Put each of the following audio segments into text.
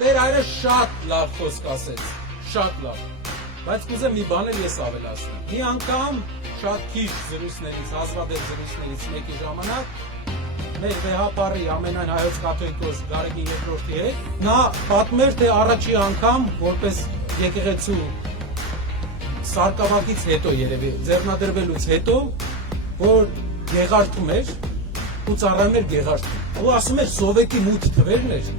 Տեր հայրը շատ լավ խոսք ասեց, շատ լավ, բայց կուզեմ մի բան էլ ես ավելացնեմ, մի անգամ շատ քիչ զրույցներից, հազվադեպ զրույցներից մեկի ժամանակ մեր վեհապարի ամենայն հայոց կաթողիկոս Գարեգին II-ի հետ, նա պատմեր, թե առաջի անգամ, որպես եկեղեցու սարկավակից հետո երևի, ձեռնադրվելուց հետո, որ գեղարդում էր ու ծառայում էր գեղարդում։ Ու ասում էր սովետի մութ թվերն էր,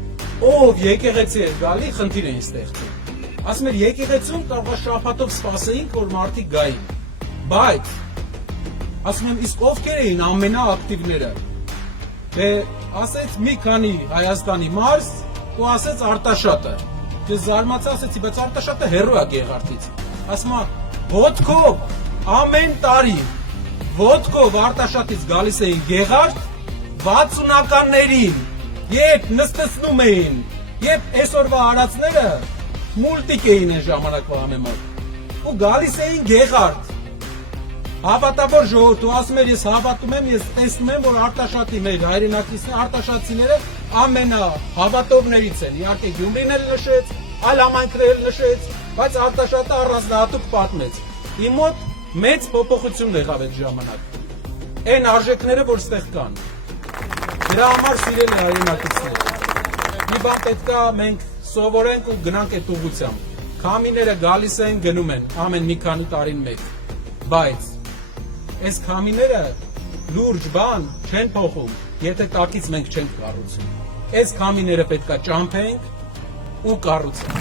ով եկեղեցի էր գալի, խնդիր էին ստեղծում։ Ասում էր եկեղեցում կարող է շաբաթով սպասեինք, որ մարդիկ գային։ Բայց ասում եմ, իսկ ովքեր էին ամենաակտիվները։ Դե ասեց մի քանի Հայաստանի մարզ ու ասեց Արտաշատը։ Ես զարմացա, ասեցի, բայց Արտաշատը հեռու է Գեղարդից։ Ասում է, ոտքով ամեն տարի ոտքով Արտաշատից գալիս էին Գեղարդ 60-ականներին, երբ նստեցնում էին, երբ այսօրվա արածները մուլտիկ էին այն ժամանակվա համեմատ։ Ու գալիս էին Գեղարդ։ Հավատավոր ժողովուրդ, ու ասում էր, ես հավատում եմ, ես տեսնում եմ, որ Արտաշատի մեր հայրենակիցները, արտաշատցիները ամենահավատողներից են։ Իհարկե Գյումրին էլ նշեց, այլ համայնքներ էլ նշեց, բայց Արտաշատը առանձնահատուկ պատմեց։ Իմ մոտ մեծ փոփոխություն եղավ այդ ժամանակ։ Այն արժեքները, որ ստեղ կան։ Դրա համար սիրելի հայրենակիցներ, մի բան պետքա մենք սովորենք ու գնանք այդ ուղղությամբ։ Քամիները գալիս են, գնում են, ամեն մի քանի տարին մեկ, բայց այս քամիները լուրջ բան չեն փոխում, եթե տակից մենք չենք կառուցում։ Այս քամիները պետքա ճամփենք ու կառուցենք։